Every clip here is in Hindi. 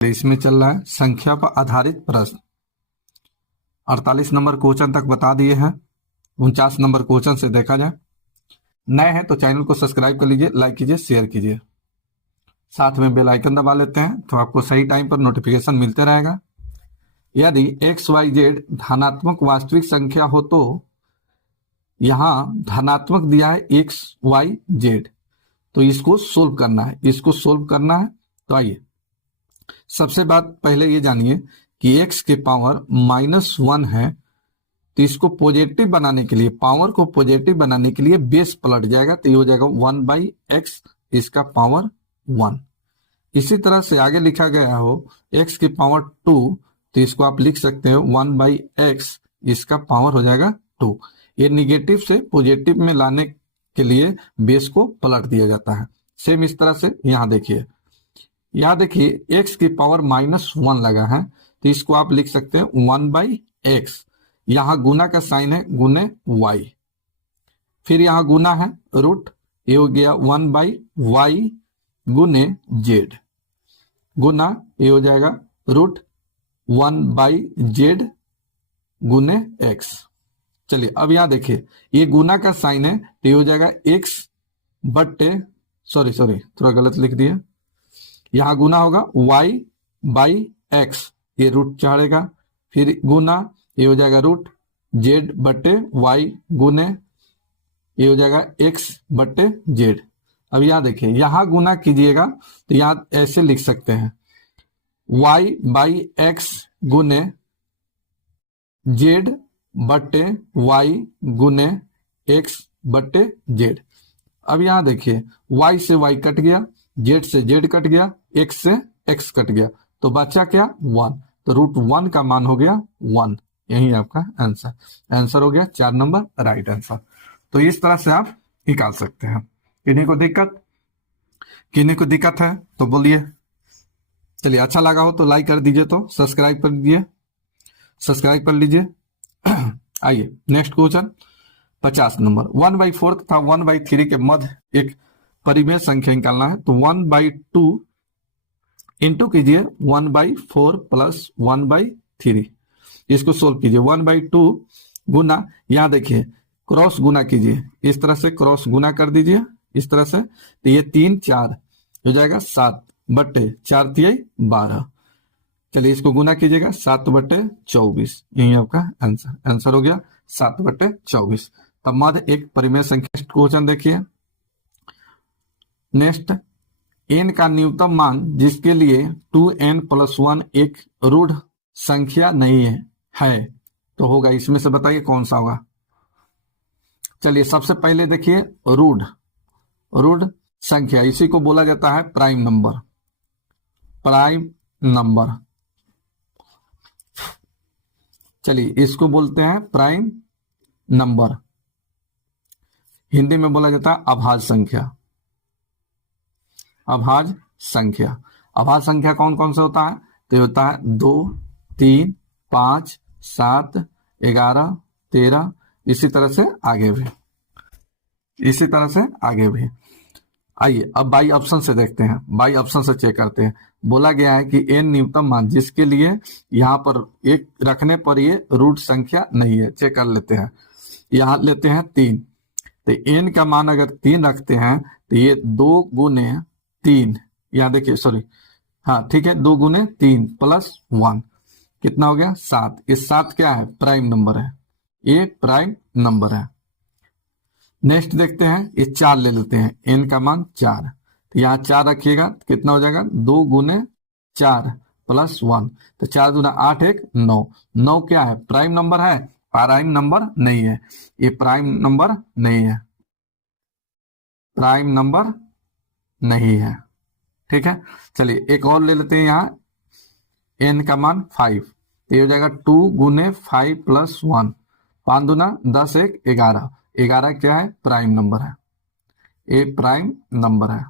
इसमें चल रहा है संख्या पर आधारित प्रश्न। 48 नंबर क्वेश्चन तक बता दिए हैं। 49 नंबर क्वेश्चन से देखा जाए। नए हैं तो चैनल को सब्सक्राइब कर लीजिए, लाइक कीजिए, शेयर कीजिए, साथ में बेल आइकन दबा लेते हैं तो आपको सही टाइम पर नोटिफिकेशन मिलते रहेगा। यदि XYZ धनात्मक वास्तविक संख्या हो तो यहाँ धनात्मक दिया है XYZ, तो इसको सोल्व करना है। तो आइए सबसे बात पहले ये जानिए कि x के पावर -1 है, तो इसको पॉजिटिव बनाने के लिए, पावर को पॉजिटिव बनाने के लिए बेस पलट जाएगा, तो ये हो जाएगा 1/x इसका पावर 1। इसी तरह से आगे लिखा गया हो x की पावर 2, तो इसको आप लिख सकते हो 1/x इसका पावर हो जाएगा 2। ये निगेटिव से पॉजिटिव में लाने के लिए बेस को पलट दिया जाता है। सेम इस तरह से यहाँ देखिए x की पावर -1 लगा है, तो इसको आप लिख सकते हैं 1/x। यहाँ गुना का साइन है, गुने y, फिर यहाँ गुना है रूट, ये हो गया 1/y गुने z, गुना ये हो जाएगा रूट 1/z गुने x। चलिए अब यहाँ देखिए ये गुना का साइन है, तो ये हो जाएगा x बट्टे, सॉरी थोड़ा गलत लिख दिया, यहाँ गुना होगा y/x, ये रूट चढ़ेगा, फिर गुना ये हो जाएगा रूट z बट्टे y गुने ये हो जाएगा x बट्टे z। अब यहाँ देखिए यहाँ गुना कीजिएगा तो यहाँ ऐसे लिख सकते हैं y/x गुने z बट्टे y गुने x बट्टे z। अब यहाँ देखिए y से y कट गया, z से z कट गया, x से x कट गया, तो बचा क्या 1, तो रूट 1 का मान हो गया 1। यही आपका आंसर हो गया 4 नंबर राइट आंसर। तो इस तरह से आप निकाल सकते हैं। किन्हीं को दिक्कत है तो बोलिए। चलिए अच्छा लगा हो तो लाइक कर दीजिए, तो सब्सक्राइब कर लीजिए। आइए नेक्स्ट क्वेश्चन 50 नंबर। 1/4 तथा 1/3 के मध्य एक परिमेय संख्या निकालना है, तो 1/2 इंटू कीजिए 1/4 प्लस 1/3, इसको सोल्व कीजिए। 1/2 गुना, यहाँ देखिए क्रॉस गुना कीजिए, इस तरह से क्रॉस गुना कर दीजिए इस तरह से, तो ये 3 4 हो जाएगा 7 बट्टे 4 3 12। चलिए इसको गुना कीजिएगा 7 बट्टे 24, यही आपका आंसर हो गया 7 बट्टे 24। तब मध्य एक परिमेय संख्या। क्वेश्चन देखिए नेक्स्ट, n का न्यूनतम मान जिसके लिए 2n + 1 एक रूढ़ संख्या नहीं है तो होगा, इसमें से बताइए कौन सा होगा। चलिए सबसे पहले देखिए रूढ़ संख्या, इसी को बोला जाता है प्राइम नंबर। चलिए इसको बोलते हैं प्राइम नंबर, हिंदी में बोला जाता है अभाज्य संख्या कौन कौन सा होता है, तो ये होता है 2 3 5 7 11 13, इसी तरह से आगे भी। आइए अब बाई ऑप्शन से देखते हैं, बाई ऑप्शन से चेक करते हैं। बोला गया है कि n न्यूनतम मान जिसके लिए यहाँ पर एक रखने पर ये रूट संख्या नहीं है, चेक कर लेते हैं। यहाँ लेते हैं 3, तो n का मान अगर 3 रखते हैं तो ये 2 गुने 3, यहाँ देखिए हाँ ठीक है, 2 गुने 3 प्लस 1 कितना हो गया 7। ये 7 क्या है, प्राइम नंबर है, ये प्राइम नंबर है। नेक्स्ट देखते हैं, ये 4 ले लेते हैं, n का मान 4, तो यहाँ 4 रखिएगा कितना हो जाएगा 2 गुने 4 प्लस 1, तो 4 दूना 8 1 9। 9 क्या है, प्राइम नंबर है, प्राइम नंबर नहीं है, ये प्राइम नंबर नहीं है, ठीक है। चलिए एक और ले लेते हैं, यहाँ n का मान 5, तो ये हो जाएगा 2 गुने 5 प्लस 1, 5 दूना 10 1 11। 11 क्या है, प्राइम नंबर है, ये प्राइम नंबर है।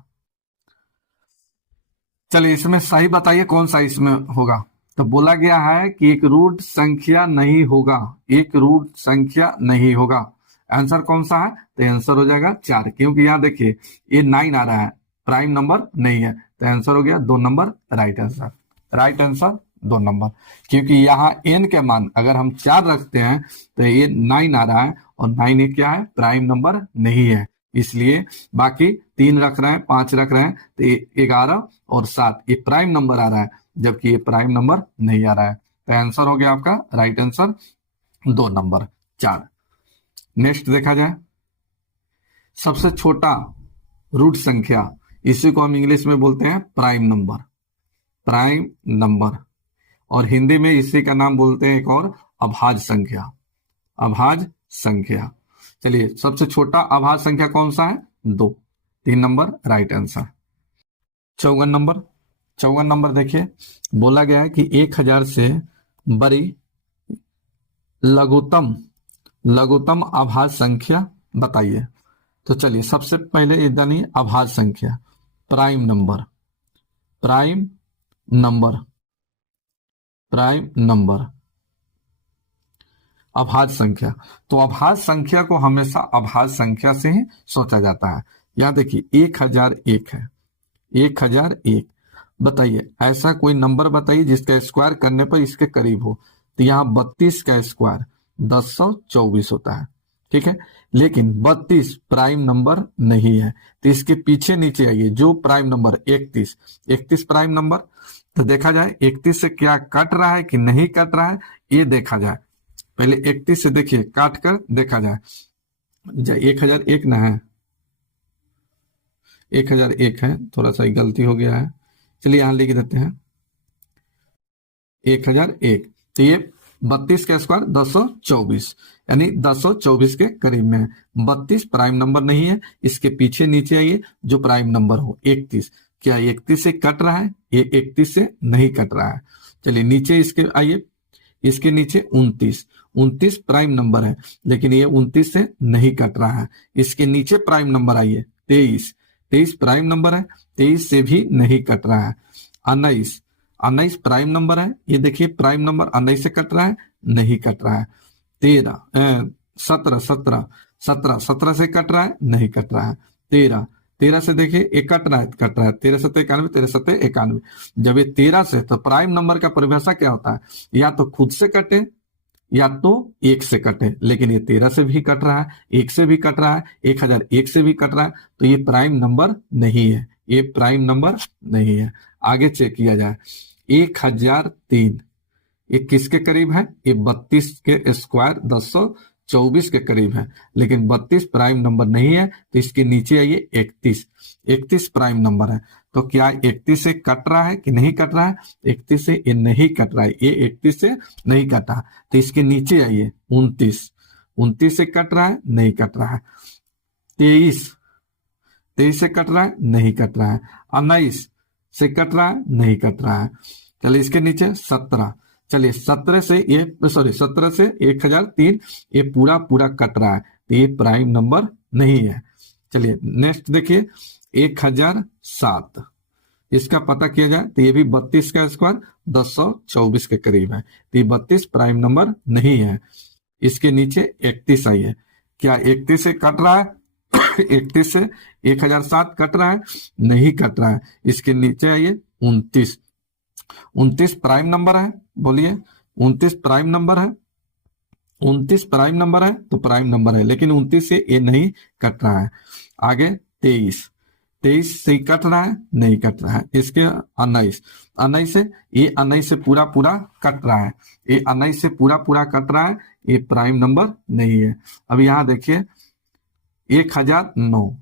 चलिए इसमें सही बताइए कौन सा इसमें होगा। तो बोला गया है कि एक रूट संख्या नहीं होगा, आंसर कौन सा है, तो आंसर हो जाएगा 4, क्योंकि यहाँ देखिए ये 9 आ रहा है, प्राइम नंबर नहीं है, तो आंसर हो गया 2 number right answer. Right answer 2 number, क्योंकि यहाँ n के मान अगर हम 4 रखते हैं तो ये 9 आ रहा है, और 9 ये क्या है, प्राइम नंबर नहीं है, इसलिए बाकी 3 रख रहे हैं, 5 रख रहे हैं, तो ये 11 और 7 ये प्राइम नंबर आ रहा है, जबकि ये प्राइम नंबर नहीं आ रहा है। तो आंसर हो गया आपका राइट आंसर 2 नंबर 4। नेक्स्ट देखा जाए, सबसे छोटा रूट संख्या, इसी को हम इंग्लिश में बोलते हैं प्राइम नंबर, प्राइम नंबर, और हिंदी में इसी का नाम बोलते हैं एक और, अभाज्य संख्या, अभाज्य संख्या। चलिए सबसे छोटा अभाज्य संख्या कौन सा है, 2, 3 नंबर राइट आंसर। 54 नंबर देखिए, बोला गया है कि 1000 से बड़ी लघुत्तम अभाज्य संख्या बताइए। तो चलिए सबसे पहले ये जानिए अभाज्य संख्या, prime number, prime number, prime number, अभाज्य संख्या। तो अभाज्य संख्या को हमेशा अभाज्य संख्या से ही सोचा जाता है। यहां देखिए 1001 है, 1001, बताइए ऐसा कोई नंबर बताइए जिसका स्क्वायर करने पर इसके करीब हो। तो यहाँ 32 का स्क्वायर 1024 होता है, ठीक है, लेकिन 32 प्राइम नंबर नहीं है, तो इसके पीछे नीचे आइए, जो प्राइम नंबर 31 प्राइम नंबर। तो देखा जाए 31 से क्या कट रहा है कि नहीं कट रहा है, ये देखा जाए। पहले 31 से देखिए काट कर देखा जाए, 1001 ना है, 1001 है, थोड़ा सा गलती हो गया है, चलिए यहां लिख देते हैं 1001। तो ये 32 का स्क्वायर 1024, यानी 1024 के करीब में है। 32 प्राइम नंबर नहीं है, इसके पीछे नीचे आइए, जो प्राइम नंबर हो 31, क्या 31 से कट रहा है, ये 31 से नहीं कट रहा है। चलिए नीचे इसके आइए, इसके नीचे 29 प्राइम नंबर है, लेकिन ये 29 से नहीं कट रहा है। इसके नीचे प्राइम नंबर आइए 23 प्राइम नंबर है, 23 से भी नहीं कट रहा है। 19 प्राइम नंबर है, ये देखिए प्राइम नंबर 19 से कट रहा है, नहीं कट रहा है। 17 से कट रहा है, नहीं कट रहा है। 13 से देखिए एक कट रहा है, 13 से 91, 13 से 91। जब ये 13 से, तो प्राइम नंबर का परिभाषा क्या होता है, या तो खुद से कटे या तो 1 से कटे, लेकिन ये 13 से भी कट रहा है, 1 से भी कट रहा है, 1001 से भी कट रहा है, तो ये प्राइम नंबर नहीं है, ये प्राइम नंबर नहीं है। आगे चेक किया जाए 1003, ये किसके करीब है, ये 32 के स्क्वायर 1024 के करीब है, लेकिन 32 प्राइम नंबर नहीं है, तो इसके नीचे आइए 31 प्राइम नंबर है। तो क्या 31 से कट रहा है कि नहीं कट रहा है, 31 से ये नहीं कट रहा है, ये 31 से नहीं कटा, तो इसके नीचे आइए 29 से कट रहा है, नहीं कट रहा है। 23 से कट रहा है, नहीं कट रहा है। 19 से कट रहा है, नहीं कट रहा है। चलिए इसके नीचे 17, चलिए 17 से 1003 ये पूरा कट रहा है, तो ये प्राइम नंबर नहीं है। चलिए नेक्स्ट देखिए 1007, इसका पता किया जाए, तो ये भी 32 का स्क्वायर 1024 के करीब है, तो ये 32 प्राइम नंबर नहीं है। इसके नीचे 31 आई है, क्या 31 से कट रहा है 31 से 1007 कट रहा है, नहीं कट रहा है। इसके नीचे आइए 29 प्राइम नंबर है, बोलिए 29 प्राइम नंबर है, 29 प्राइम नंबर है तो प्राइम नंबर है, लेकिन 29 से ये नहीं कट रहा है। आगे 23 से कट रहा है, नहीं कट रहा है। इसके 19 से, ये 19 से पूरा कट रहा है, ये 19 से पूरा कट रहा है, ये प्राइम नंबर नहीं है। अब यहाँ देखिए 1009,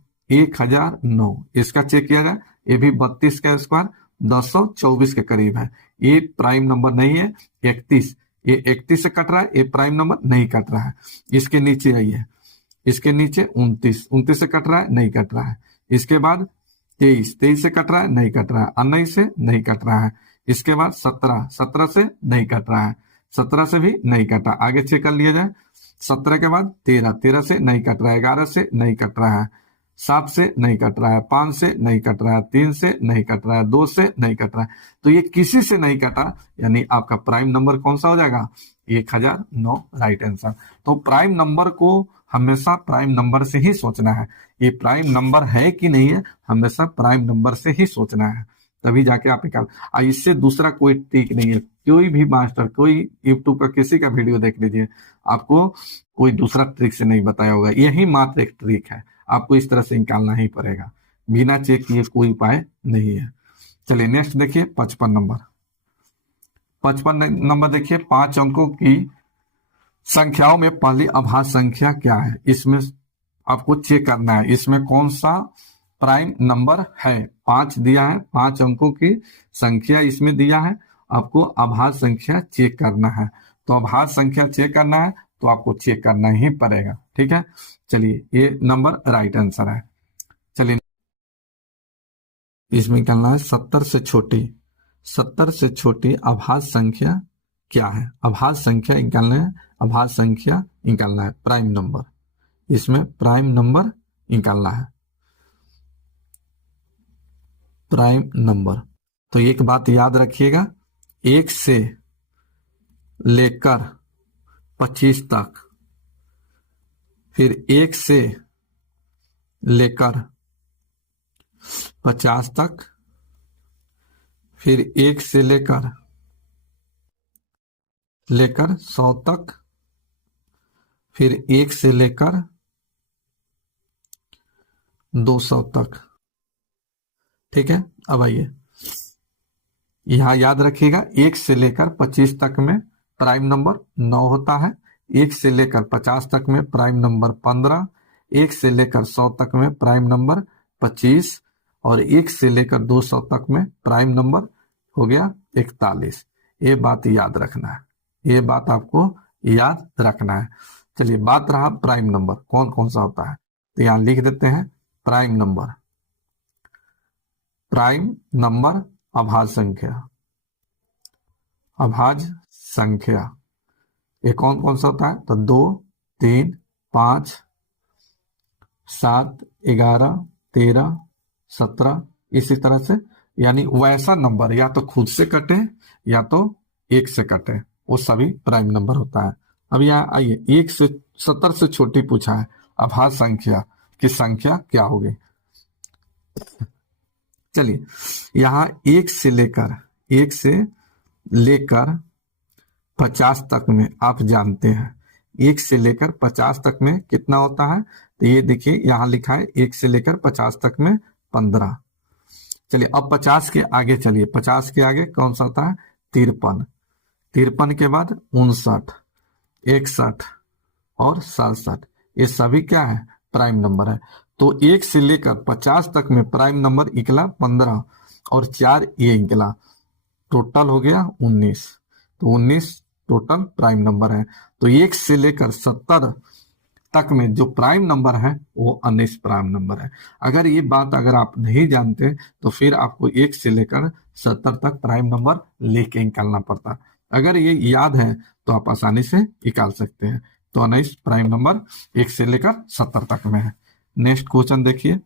इसका चेक किया जाए, ये भी 32 का स्क्वायर 1024 के करीब है, ये प्राइम नंबर नहीं है। 31, ये 31 से कट रहा है, ये प्राइम नंबर नहीं कट रहा है। इसके नीचे आइए, इसके नीचे 29 से कट रहा है, नहीं कट रहा है। इसके बाद 23 से कट रहा है, नहीं कट रहा है। 19 से नहीं कट रहा है। इसके बाद 17 से नहीं कट रहा है, 17 से भी नहीं कटा। आगे चेक कर लिया जाए, 17 के बाद 13 से नहीं कट रहा है, 11 से नहीं कट रहा है, 7 से नहीं कट रहा है, 5 से नहीं कट रहा है, 3 से नहीं कट रहा है, 2 से नहीं कट रहा है। तो ये किसी से नहीं कटा, यानी आपका प्राइम नंबर कौन सा हो जाएगा, 1009 राइट आंसर। तो प्राइम नंबर को हमेशा प्राइम नंबर से ही सोचना है, ये प्राइम नंबर है कि नहीं है, हमेशा प्राइम नंबर से ही सोचना है। तभी जाके आप निकाल। इससे दूसरा कोई ट्रिक नहीं है, कोई भी मास्टर, कोई यूट्यूब का किसी का वीडियो देख लीजिए, आपको कोई दूसरा ट्रिक से नहीं बताया होगा, यही मात्र एक ट्रिक है, आपको इस तरह से निकालना ही पड़ेगा, बिना चेक किए कोई उपाय नहीं है। चलिए नेक्स्ट देखिए 55 नंबर। 55 नंबर देखिए, 5 अंकों की संख्याओं में पहली अभाज्य संख्या क्या है, इसमें आपको चेक करना है इसमें कौन सा प्राइम नंबर है। 5 दिया है, 5 अंकों की संख्या इसमें दिया है, आपको अभाज्य संख्या चेक करना है। तो अभाज्य संख्या चेक करना है तो आपको चेक करना ही पड़ेगा, ठीक है। चलिए ये नंबर राइट आंसर है। चलिए इसमें निकालना है 70 से छोटी, 70 से छोटी अभाज्य संख्या क्या है। अभाज्य संख्या निकालना है, अभाज्य संख्या निकालना है, प्राइम नंबर, इसमें प्राइम नंबर निकालना है, प्राइम नंबर। तो एक बात याद रखिएगा, 1 से लेकर 25 तक, फिर 1 से लेकर 50 तक, फिर 1 से लेकर 100 तक, फिर 1 से लेकर 200 तक, ठीक है। अब आइए यहां याद रखिएगा, 1 से लेकर 25 तक में प्राइम नंबर 9 होता है, 1 से लेकर 50 तक में प्राइम नंबर 15, 1 से लेकर 100 तक में प्राइम नंबर 25, और 1 से लेकर 200 तक में प्राइम नंबर हो गया 41। ये बात याद रखना है, ये बात आपको याद रखना है। चलिए बात रहा प्राइम नंबर कौन कौन सा होता है, तो यहां लिख देते हैं प्राइम नंबर। प्राइम नंबर अभाज्य संख्या, अभाज्य संख्या ये कौन कौन सा होता है, तो 2, 3, 5, 7, 11, 13, 17, इसी तरह से, यानी वैसा नंबर या तो खुद से कटे या तो 1 से कटे, वो सभी प्राइम नंबर होता है। अब यहाँ आइए, 1 से 70 से छोटी पूछा है, अभाज्य संख्या की संख्या क्या होगी। चलिए यहां 1 से लेकर 50 तक में आप जानते हैं, 1 से लेकर 50 तक में कितना होता है, तो ये देखिए यहां लिखा है 1 से लेकर 50 तक में 15। चलिए अब 50 के आगे चलिए, 50 के आगे कौन सा होता है, 53, 53 के बाद 59, 61 और 67, ये सभी क्या है, प्राइम नंबर है। तो 1 से लेकर 50 तक में प्राइम नंबर निकला 15 और 4 ये निकला, टोटल हो गया 19, तो 19 टोटल प्राइम नंबर है। तो 1 से लेकर 70 तक में जो प्राइम नंबर है वो अनिश्चित प्राइम नंबर है। अगर ये बात अगर आप नहीं जानते तो फिर आपको 1 से लेकर 70 तक प्राइम नंबर लेके निकालना पड़ता है। अगर ये याद है तो आप आसानी से निकाल सकते हैं। तो अनिश्चित प्राइम नंबर 1 से लेकर 70 तक में है। नेक्स्ट क्वेश्चन देखिए,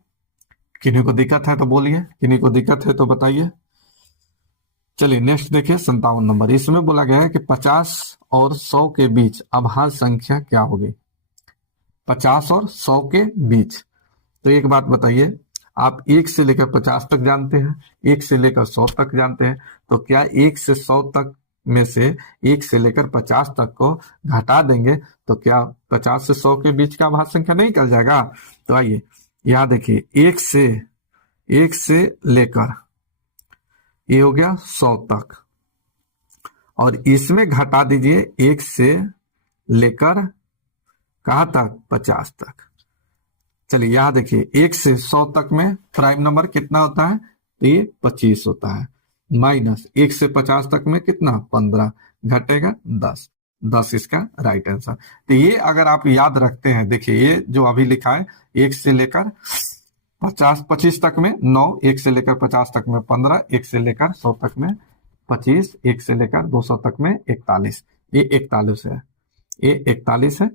किन्हीं को दिक्कत है तो बोलिए, किन्हीं को दिक्कत है तो बताइए। चलिए नेक्स्ट देखिए 57 नंबर। इसमें बोला गया है कि 50 और 100 के बीच अभाज्य संख्या क्या होगी। 50 और 100 के बीच, तो एक बात बताइए, आप 1 से लेकर 50 तक जानते हैं, 1 से लेकर 100 तक जानते हैं, तो क्या 1 से 100 तक में से 1 से लेकर 50 तक को घटा देंगे तो क्या 50 से 100 के बीच का अभाज्य संख्या नहीं निकल जाएगा। तो आइए यहां देखिए, 1 से लेकर ये हो गया 100 तक, और इसमें घटा दीजिए 1 से लेकर कहां तक, 50 तक। चलिए यहां देखिए 1 से 100 तक में प्राइम नंबर कितना होता है, तो ये 25 होता है, माइनस 1 से 50 तक में कितना, 15, घटेगा 10, 10 इसका राइट आंसर। तो ये अगर आप याद रखते हैं, देखिए ये जो अभी लिखा है 1 से लेकर 25 तक में 9, 1 से लेकर 50 तक में 15, 1 से लेकर 100 तक में 25, 1 से लेकर 200 तक में 41, ये 41 है, ये 41 है,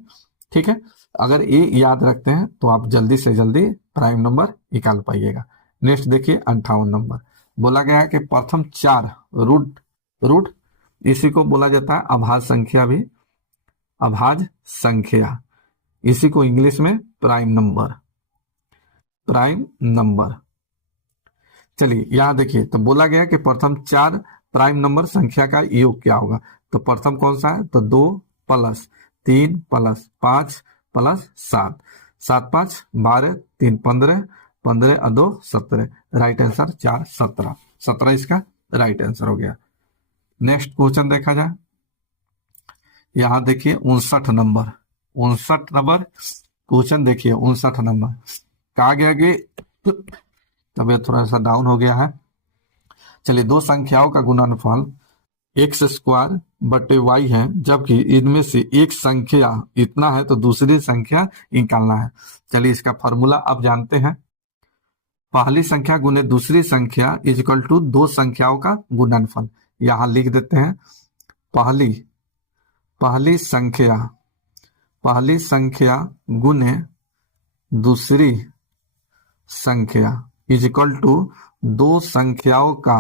ठीक है। अगर ये याद रखते हैं तो आप जल्दी से जल्दी प्राइम नंबर निकाल पाइएगा। नेक्स्ट देखिए 58 नंबर। बोला गया है कि प्रथम 4 रूट इसी को बोला जाता है अभाज्य संख्या भी, अभाज्य संख्या, इसी को इंग्लिश में प्राइम नंबर, प्राइम नंबर। चलिए यहाँ देखिए, तो बोला गया कि प्रथम 4 प्राइम नंबर संख्या का योग क्या होगा। तो प्रथम कौन सा है, तो 2 प्लस 3 प्लस 5 प्लस 7, 7 5 12, 3 15, 15 और 2 17। राइट आंसर 4 17, 17 इसका राइट आंसर हो गया। नेक्स्ट क्वेश्चन देखा जाए, यहाँ देखिए 59 नंबर, 59 नंबर क्वेश्चन देखिए। 59 नंबर कहा गया कि तबियत थोड़ा सा डाउन हो गया है। चलिए, दो संख्याओं का गुणनफल एक्स स्क्वायर बटे वाई है, जबकि इनमें से एक संख्या इतना है तो दूसरी संख्या निकालना है। चलिए, इसका फॉर्मूला आप जानते हैं। पहली संख्या गुने दूसरी संख्या इज इक्वल टू दो संख्याओं का गुणनफल। यहां लिख देते हैं पहली पहली संख्या गुने दूसरी संख्या इज इक्वल टू दो संख्याओं का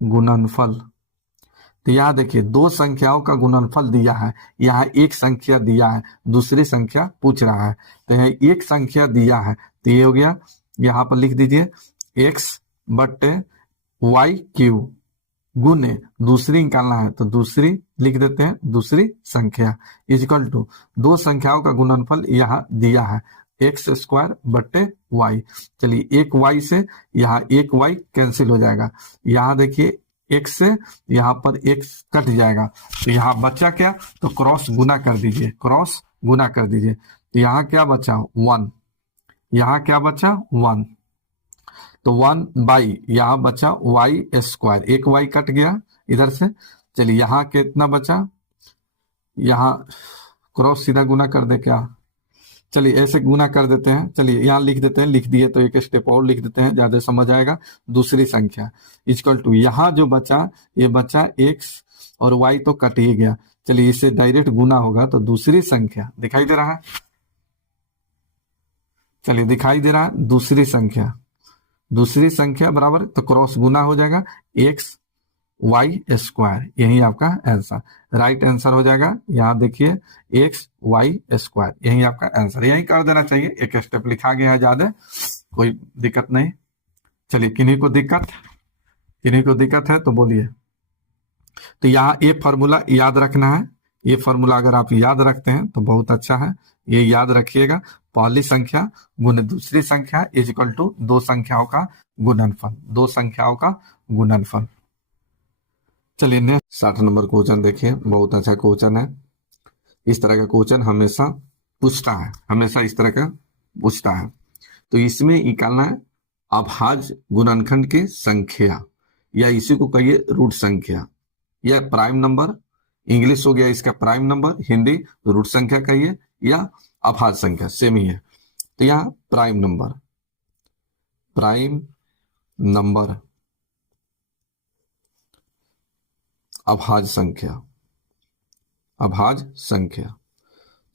गुणनफल। तो यहाँ देखिए, दो संख्याओं का गुणनफल दिया है, यहाँ एक संख्या दिया है, दूसरी संख्या पूछ रहा है। तो यहाँ एक संख्या दिया है, तो ये हो गया, यहाँ पर लिख दीजिए x बटे वाई क्यू गुने दूसरी निकालना है तो दूसरी लिख देते हैं, दूसरी संख्या इजिकल टू दो संख्याओं का गुणनफल यहाँ दिया है एक्स स्क्वायर बट्टे वाई। चलिए, एक वाई से यहाँ एक वाई कैंसिल हो जाएगा। यहाँ देखिए एक्स से यहाँ पर एक्स कट जाएगा, तो यहाँ बचा क्या, तो क्रॉस गुना कर दीजिए, क्रॉस गुना कर दीजिए। तो यहाँ क्या बचा 1, यहाँ क्या बचा 1, तो 1 बाई यहाँ बचा वाई स्क्वायर, एक वाई कट गया इधर से। चलिए, यहाँ कितना बचा, यहाँ क्रॉस सीधा गुना कर दे क्या, चलिए ऐसे गुना कर देते हैं। चलिए यहाँ लिख देते हैं, लिख दिए तो एक स्टेप और लिख देते हैं, ज्यादा समझ आएगा। दूसरी संख्या इक्वल टू यहाँ जो बचा, ये बचा एक्स और वाई तो कट ही गया। चलिए, इससे डायरेक्ट गुना होगा तो दूसरी संख्या दिखाई दे रहा है, चलिए दिखाई दे रहा है दूसरी संख्या बराबर, तो क्रॉस गुना हो जाएगा एक्स वाई स्क्वायर, यही आपका आंसर राइट आंसर हो जाएगा। यहाँ देखिए एक्स वाई स्क्वायर, यही आपका आंसर, यही कर देना चाहिए। एक स्टेप लिखा गया है, ज्यादा कोई दिक्कत नहीं। चलिए, किन्हीं को दिक्कत है तो बोलिए। तो यहाँ ये फॉर्मूला याद रखना है, ये फॉर्मूला अगर आप याद रखते हैं तो बहुत अच्छा है, ये याद रखिएगा। पहली संख्या गुने दूसरी संख्या इज इक्वल टू दो संख्याओं का गुणनफल। चलिए नेक्स्ट 60 नंबर क्वेश्चन देखिए, बहुत अच्छा क्वेश्चन है। इस तरह का क्वेश्चन हमेशा पूछता है, हमेशा इस तरह का पूछता है। तो इसमें निकालना है अभाज्य गुणनखंड की संख्या, या इसी को कहिए रूट संख्या, या प्राइम नंबर, इंग्लिश हो गया इसका प्राइम नंबर, हिंदी रूट संख्या कहिए या अभाज्य संख्या, सेम ही है। तो यहाँ प्राइम नंबर अभाज्य संख्या।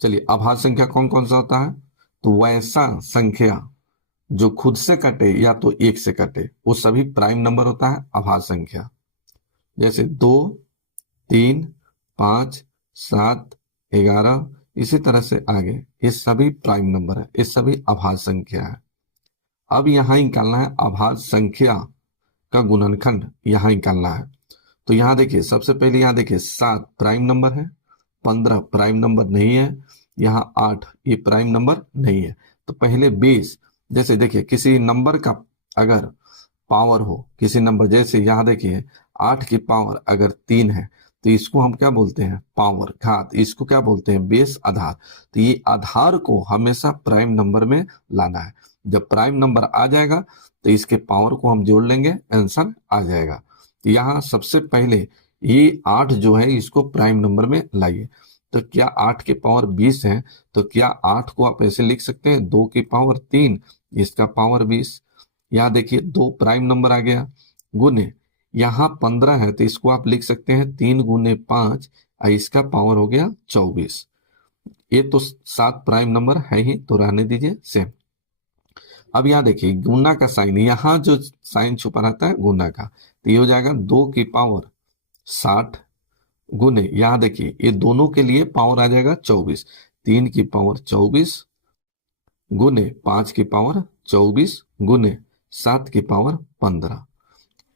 चलिए, अभाज्य संख्या कौन कौन सा होता है, तो वैसा संख्या जो खुद से कटे या तो एक से कटे, वो सभी प्राइम नंबर होता है अभाज्य संख्या। जैसे 2 3 5 7 11, इसी तरह से आगे, ये सभी प्राइम नंबर है, ये सभी अभाज्य संख्या है। अब यहाँ निकालना है अभाज्य संख्या का गुणनखंड, यहाँ निकालना है। तो यहाँ देखिए, सबसे पहले यहाँ देखिए 7 प्राइम नंबर है, 15 प्राइम नंबर नहीं है, यहाँ 8 ये प्राइम नंबर नहीं है। तो पहले 20, जैसे देखिए किसी नंबर का अगर पावर हो, किसी नंबर, जैसे यहाँ देखिए 8 की पावर अगर 3 है तो इसको हम क्या बोलते हैं, पावर, घात, इसको क्या बोलते हैं, बेस, आधार। तो ये आधार को हमेशा प्राइम नंबर में लाना है। जब प्राइम नंबर आ जाएगा तो इसके पावर को हम जोड़ लेंगे, आंसर आ जाएगा। तो यहाँ सबसे पहले ये 8 जो है इसको प्राइम नंबर में लाइए। तो क्या 8 की पावर 20 है, तो क्या 8 को आप ऐसे लिख सकते हैं 2 की पावर 3, इसका पावर 20। यहाँ देखिए 2 प्राइम नंबर आ गया, गुने यहाँ 15 है तो इसको आप लिख सकते हैं 3 गुने 5, इसका पावर हो गया 24। ये तो 7 प्राइम नंबर है ही, तो रहने दीजिए सेम। अब यहाँ देखिए गुना का साइन, यहाँ जो साइन छुपा रहता है गुना का, तो ये हो जाएगा 2 की पावर 60 गुने, यहाँ देखिए ये दोनों के लिए पावर आ जाएगा 24, 3 की पावर 24 गुने 5 की पावर 24 गुने 7 की पावर 15।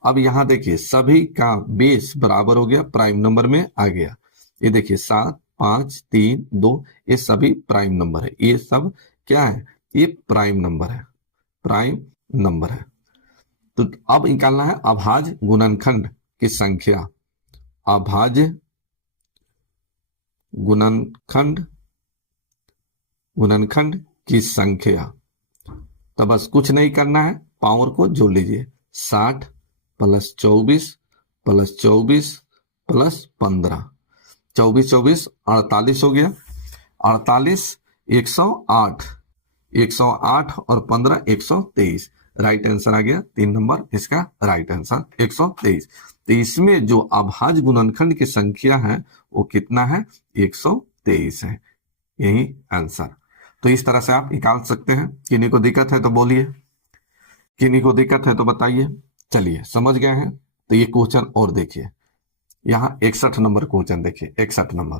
अब यहां देखिए सभी का बेस बराबर हो गया, प्राइम नंबर में आ गया। ये देखिए 7 5 3 2 ये सभी प्राइम नंबर है। ये सब क्या है? ये प्राइम नंबर है, प्राइम नंबर है। तो अब निकालना है अभाज्य गुणनखंड की संख्या। अभाज्य गुणनखंड गुणनखंड की संख्या। तो बस कुछ नहीं करना है, पावर को जोड़ लीजिए। 60 प्लस 24 प्लस 24 प्लस 15, 24 24 48 हो गया। 48 108, 108 और 15 123। राइट आंसर आ गया 3 नंबर इसका राइट आंसर 123। तो इसमें जो अभाज्य गुणनखंड की संख्या है वो कितना है? 123 है। यही आंसर। तो इस तरह से आप निकाल सकते हैं। किन्हीं को दिक्कत है तो बोलिए, किन्हीं को दिक्कत है तो बताइए। चलिए समझ गए हैं। तो ये क्वेश्चन और देखिए, यहाँ 61 नंबर क्वेश्चन देखिए। 61 नंबर,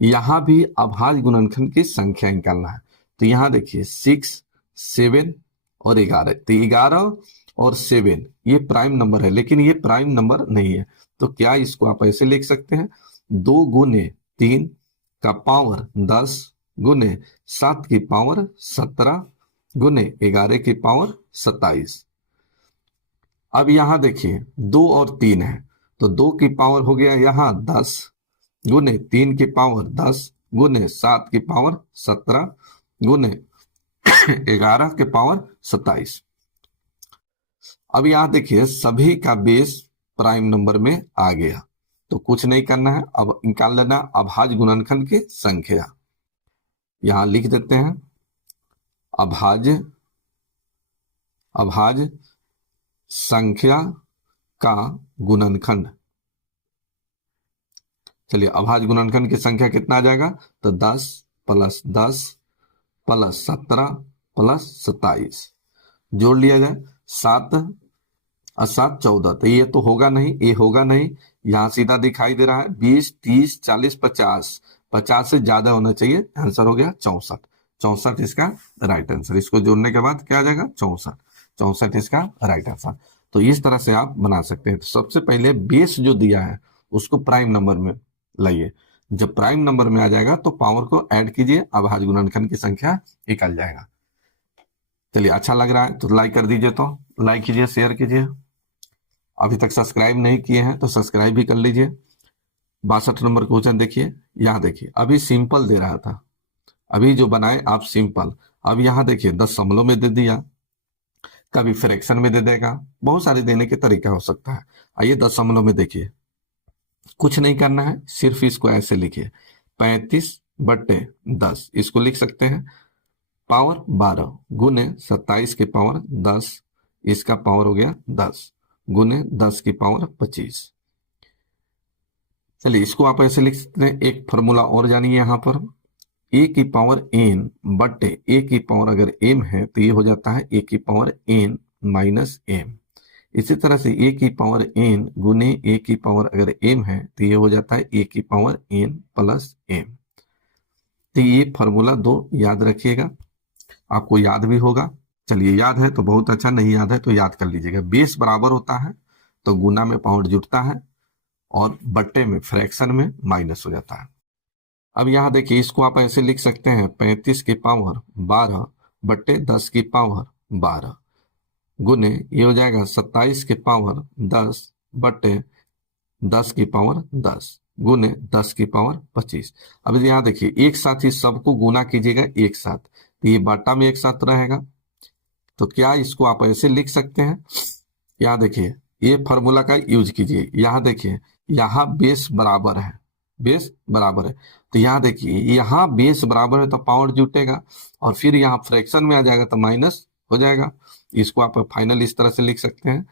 यहां भी अभाज्य गुणनखंड की संख्या निकालना है। तो यहां देखिए 6 7 और 11। तो 11 और 7 ये प्राइम नंबर है, लेकिन ये प्राइम नंबर नहीं है। तो क्या इसको आप ऐसे लिख सकते हैं? 2 गुने 3 का पावर 10 गुने 7 की पावर 17 गुने 11 की पावर 27। अब यहां देखिए 2 और 3 है, तो 2 की पावर हो गया यहां 10 गुने 3 की पावर 10 गुने 7 की पावर 17 गुने 11 के पावर 27। अब यहां देखिए सभी का बेस प्राइम नंबर में आ गया। तो कुछ नहीं करना है, अब निकाल लेना अभाज्य गुणनखंड की संख्या। यहां लिख देते हैं अभाज्य अभाज्य संख्या का गुणनखंड। चलिए अभाज्य गुणनखंड की संख्या कितना आ जाएगा? तो 10 प्लस 10 प्लस 17 प्लस 27 जोड़ लिया जाए। 7 और 7 14। तो ये तो होगा नहीं, ये होगा नहीं। यहां सीधा दिखाई दे रहा है 20 30 40 50, 50 से ज्यादा होना चाहिए। आंसर हो गया 64। 64 इसका राइट आंसर। इसको जोड़ने के बाद क्या आ जाएगा? 64। 64 इसका राइट आंसर। तो इस तरह से आप बना सकते हैं। तो सबसे पहले बेस जो दिया है उसको प्राइम नंबर में लाइए। जब प्राइम नंबर में आ जाएगा तो पावर को ऐड कीजिए, अभाज्य गुणनखंड की संख्या निकल जाएगा। चलिए अच्छा लग रहा है तो लाइक कर दीजिए, तो लाइक कीजिए, शेयर कीजिए। अभी तक सब्सक्राइब नहीं किए हैं तो सब्सक्राइब भी कर लीजिए। 62 नंबर क्वेश्चन देखिए। यहाँ देखिए अभी सिंपल दे रहा था, अभी जो बनाए आप सिंपल। अब यहाँ देखिए दशमलव में दे दिया, कभी फ्रैक्शन में दे देगा, बहुत सारे देने के तरीका हो सकता है। आइए दशमलव में देखिए, कुछ नहीं करना है, सिर्फ इसको ऐसे लिखिए 35/10। इसको लिख सकते हैं पावर 12 गुने 27 की पावर 10, इसका पावर हो गया 10 गुने 10 की पावर 25। चलिए इसको आप ऐसे लिख सकते हैं। एक फॉर्मूला और जानिए यहाँ पर, ए की पावर एन बटे ए की पावर अगर एम है तो ये हो जाता है ए की पावर एन माइनस एम। इसी तरह से ए की पावर एन गुने ए की पावर अगर एम है तो ये हो जाता है ए की पावर एन प्लस एम। तो ये फॉर्मूला 2 याद रखिएगा, आपको याद भी होगा। चलिए याद है तो बहुत अच्छा, नहीं याद है तो याद कर लीजिएगा। बेस बराबर होता है तो गुना में पावर जुटता है और बट्टे में फ्रैक्शन में माइनस हो जाता है। अब यहाँ देखिए इसको आप ऐसे लिख सकते हैं 35 की पावर 12 बट्टे 10 की पावर 12 गुने ये हो जाएगा 27 की पावर 10 बट्टे 10 की पावर 10 गुने 10 की पावर 25। अब यहाँ देखिए एक साथ ही सबको गुना कीजिएगा एक साथ, तो ये बाटा में एक साथ रहेगा। तो क्या इसको आप ऐसे लिख सकते हैं? यहाँ देखिए ये फॉर्मूला का यूज कीजिए। यहाँ देखिए यहाँ बेस बराबर है, बेस बराबर है। तो यहाँ देखिए यहाँ बेस बराबर है तो पावर जुटेगा और फिर यहाँ फ्रैक्शन में आ जाएगा तो माइनस हो जाएगा। इसको आप फाइनल इस तरह से लिख सकते हैं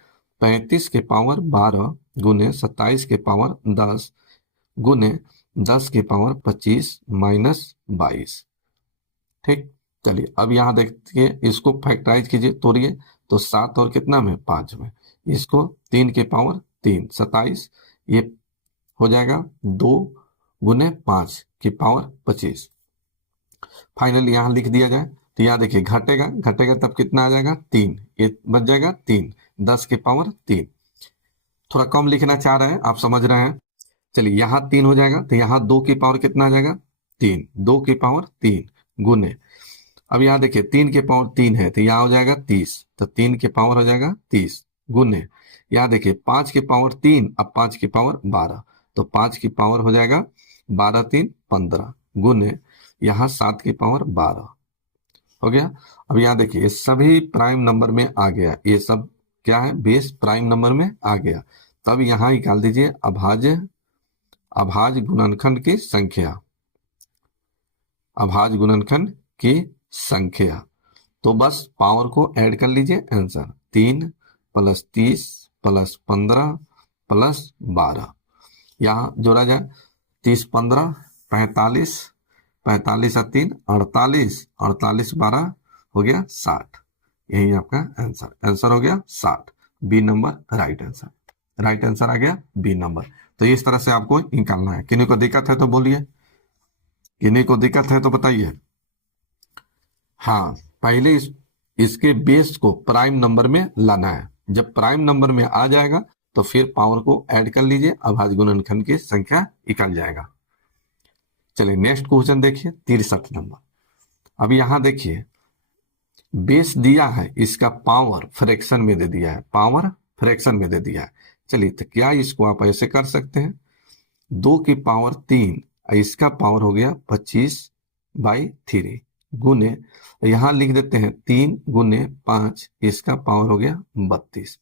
35 के पावर 12 गुने 27 के पावर 10 गुने 10 के पावर 25 माइनस 22। ठीक, चलिए अब यहाँ देखिए इसको फैक्टराइज कीजिए, तोड़िए तो 7 और कितना में 5 में, इसको 3 के पावर 3 27, ये हो जाएगा 2 गुने 5 की पावर 25। फाइनल यहाँ लिख दिया जाए तो यहाँ देखिए घटेगा, घटेगा तब कितना आ जाएगा 3, ये बच जाएगा 3, 10 की पावर 3। थोड़ा कम लिखना चाह रहे हैं, आप समझ रहे हैं। चलिए यहाँ 3 हो जाएगा, तो यहाँ 2 की पावर कितना आ जाएगा 3, 2 की पावर 3 गुने, अब यहाँ देखिए 3 के पावर 3 है तो यहाँ हो जाएगा 30, तो 3 के पावर हो जाएगा 30 गुने, यहाँ देखिए 5 के पावर 3, अब 5 की पावर 12, तो 5 की पावर हो जाएगा 12 3 15 गुने, यहाँ 7 की पावर 12 हो गया। अब यहाँ देखिए सभी प्राइम नंबर में आ गया, ये सब क्या है बेस प्राइम नंबर में आ गया। तब यहाँ निकाल दीजिए अभाज्य, अभाज्य गुणनखंड की संख्या, अभाज्य गुणनखंड की संख्या। तो बस पावर को ऐड कर लीजिए, आंसर 3 + 30 + 15 + 12, यहाँ जोड़ा जाए 30 15 45, 45 और 3 48, 48 12 हो गया 60, यही आपका आंसर, आंसर हो गया 60, B number right answer, right answer आ गया बी नंबर। तो इस तरह से आपको निकालना है। किन्हीं को दिक्कत है तो बोलिए, किन्हीं को दिक्कत है तो बताइए। हाँ, पहले इसके बेस को प्राइम नंबर में लाना है, जब प्राइम नंबर में आ जाएगा तो फिर पावर को ऐड कर लीजिए, अभाज्य गुणनखंड की संख्या निकल जाएगा। चलिए नेक्स्ट क्वेश्चन देखिए 63 नंबर। अब यहां देखिए बेस दिया है, इसका पावर फ्रैक्शन में दे दिया है, पावर फ्रैक्शन में दे दिया है। चलिए तो क्या इसको आप ऐसे कर सकते हैं, 2 की पावर 3, इसका पावर हो गया 25/3 गुने, यहां लिख देते हैं 3 गुने 5, इसका पावर हो गया 32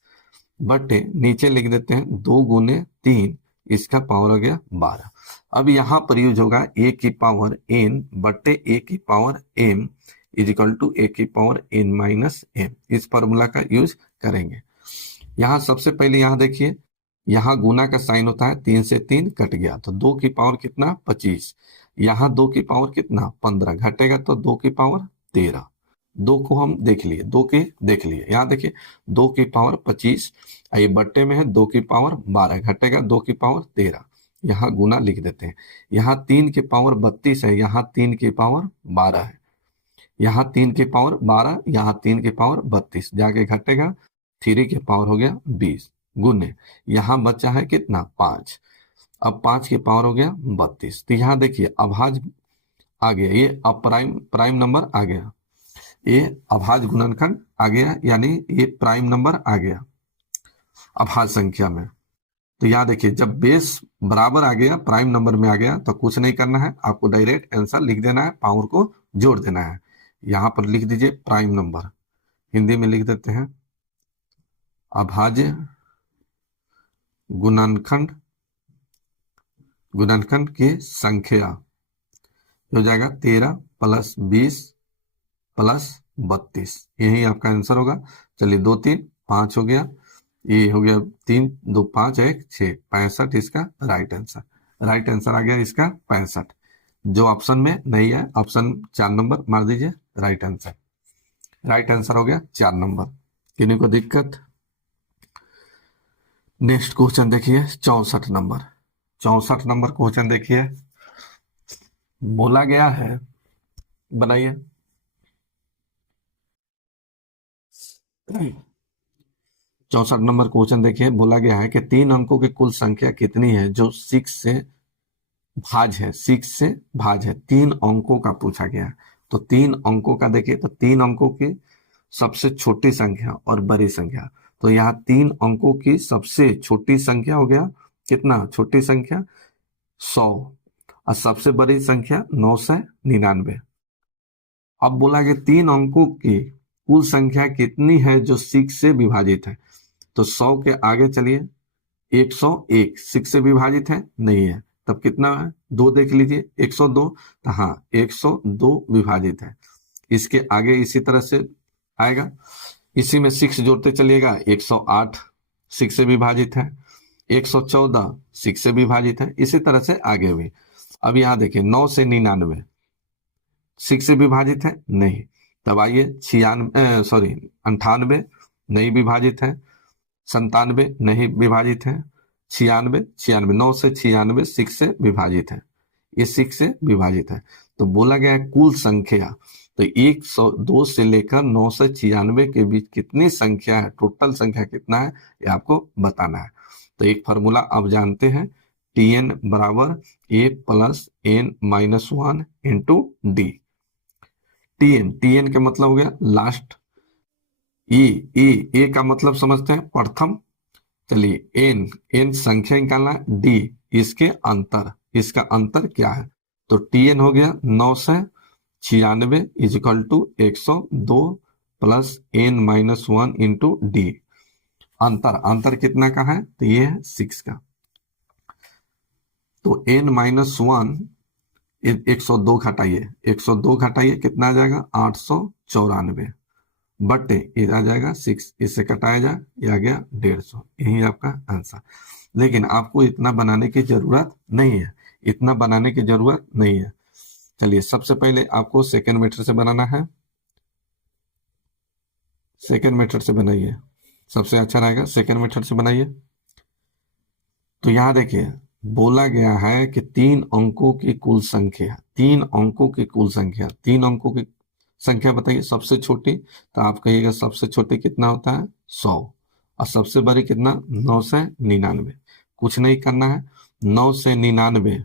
बटे, नीचे लिख देते हैं 2 गुने 3, इसका पावर हो गया 12। अब यहां पर यूज होगा a की पावर n बटे a की power m equal to a की पावर n माइनस m, इस फॉर्मूला का यूज करेंगे। यहाँ सबसे पहले यहाँ देखिए, यहाँ गुना का साइन होता है, 3 से 3 कट गया, तो 2 की पावर कितना 25, यहाँ 2 की पावर कितना 15, घटेगा तो 2 की पावर 13, 2 को हम देख लिए, 2 के देख लिए, यहाँ देखिए 2 की पावर 25, ये बट्टे में है 2 की पावर 12, घटेगा 2 की पावर 13, यहाँ गुना लिख देते हैं। यहाँ 3 की पावर 32 है, यहाँ 3 की पावर 12 है, यहाँ 3 की पावर 12, यहाँ 3 की पावर 32, जाके घटेगा 3 की पावर हो गया 20 गुने, यहाँ बचा है कितना 5, अब 5 की पावर हो गया 32। तो यहाँ देखिए अभाज्य आ गया, ये अब प्राइम नंबर आ गया, ये अभाज्य गुणनखंड आ गया, यानी ये प्राइम नंबर आ गया अभाज्य संख्या में। तो यहाँ देखिए जब बेस बराबर आ गया, प्राइम नंबर में आ गया, तो कुछ नहीं करना है, आपको डायरेक्ट आंसर लिख देना है, पावर को जोड़ देना है। यहाँ पर लिख दीजिए प्राइम नंबर, हिंदी में लिख देते हैं अभाज्य गुणनखंड, गुणनखंड की संख्या हो जाएगा 13 + 20 + 32, यही आपका आंसर होगा। चलिए 2 3 5 हो गया, ये हो गया 3 2 5 1 6, 65 इसका राइट आंसर, राइट आंसर आ गया इसका 65। जो ऑप्शन में नहीं है, ऑप्शन 4 नंबर मार दीजिए, राइट आंसर, राइट आंसर हो गया 4 नंबर। किन्हीं को दिक्कत। नेक्स्ट क्वेश्चन देखिए 64 नंबर, 64 नंबर क्वेश्चन देखिए, बोला गया है, बनाइए 64 नंबर क्वेश्चन देखिए, बोला गया है कि 3 अंकों की कुल संख्या कितनी है जो 6 से भाज्य है, 6 से भाज्य है, 3 अंकों का पूछा गया है। तो 3 अंकों का देखिए, तो 3 अंकों की सबसे छोटी संख्या और बड़ी संख्या, तो यहाँ 3 अंकों की सबसे छोटी संख्या हो गया कितना, छोटी संख्या 100 और सबसे बड़ी संख्या 999। अब बोला कि 3 अंकों की कुल संख्या कितनी है जो 6 से विभाजित है, तो 100 के आगे चलिए 101 6 से विभाजित है नहीं है, तब कितना है 2 देख लीजिए 102, तो हाँ 102 विभाजित है। इसके आगे इसी तरह से आएगा, इसी में 6 जोड़ते चलिएगा, 108 6 से विभाजित है, 114 6 से विभाजित है, इसी तरह से आगे भी। अब यहाँ देखिए 9 से 99 6 से विभाजित है नहीं, तब आइए 98 नहीं विभाजित है, 97 नहीं विभाजित है, 96 9 से 96 6 से विभाजित है, ये 6 से विभाजित है। तो बोला गया है कुल संख्या, तो 102 से लेकर 996 के बीच कितनी संख्या है, टोटल संख्या कितना है, ये आपको बताना है। तो एक फार्मूला आप जानते हैं, Tn बराबर a plus n minus 1 into D. Tn का मतलब हो गया लास्ट, ए का मतलब समझते हैं प्रथम। चलिए एन संख्या निकालना, डी इसके अंतर, इसका अंतर क्या है, तो Tn हो गया 996 equal to 102 plus n minus 1 into D. अंतर कितना का है, तो ये है 6 का। तो n माइनस 1 102 घटाइए, 102 घटाइए कितना आ जाएगा 894 बटे ये आ जाएगा 6, इससे कटाया जाए ये आ गया 150। यही आपका आंसर। लेकिन आपको इतना बनाने की जरूरत नहीं है, इतना बनाने की जरूरत नहीं है। चलिए सबसे पहले आपको सेकेंड मेथड से बनाना है, सेकेंड मेथड से बनाइए, सबसे अच्छा रहेगा सेकेंड मेथड से बनाइए। तो यहां देखिए बोला गया है कि 3 अंकों की कुल संख्या, 3 अंकों की कुल संख्या, 3 अंकों की संख्या बताइए सबसे छोटी, तो आप कहिएगा सबसे छोटी कितना होता है 100, और सबसे बड़ी कितना 999। कुछ नहीं करना है, 9 से 99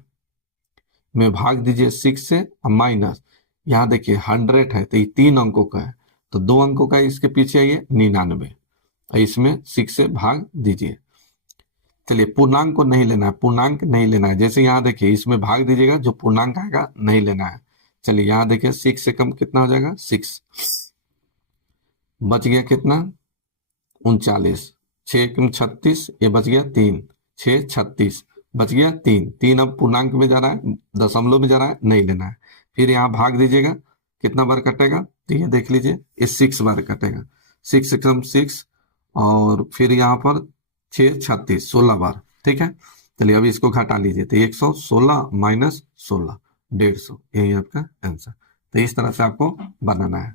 में भाग दीजिए 6 से, और माइनस यहाँ देखिए 100 है तो ये 3 अंकों का है, तो 2 अंकों का इसके पीछे आइए 99, और इसमें 6 से भाग दीजिए। चलिए पूर्णांक को नहीं लेना है, पूर्णांक नहीं लेना है, जैसे यहाँ देखिए इसमें भाग दीजिएगा, जो पूर्णांक आएगा नहीं लेना है। चलिए यहाँ देखिए 6 से कम कितना हो जाएगा 6, बच गया कितना 39, 6 कम 36, ये बच गया 3, 6 36 बच गया 3, 3 अब पूर्णांक में जा रहा है, दशमलव में जा रहा है, नहीं लेना है। फिर यहाँ भाग दीजिएगा, कितना बार कटेगा, तो ये देख लीजिए ये 6 बार कटेगा, 6 से कम 6, और फिर यहाँ पर 6 36 16 बार, ठीक है। चलिए अभी इसको घटा लीजिए, तो 116 माइनस 16 150, यही आपका आंसर। तो इस तरह से आपको बनाना है।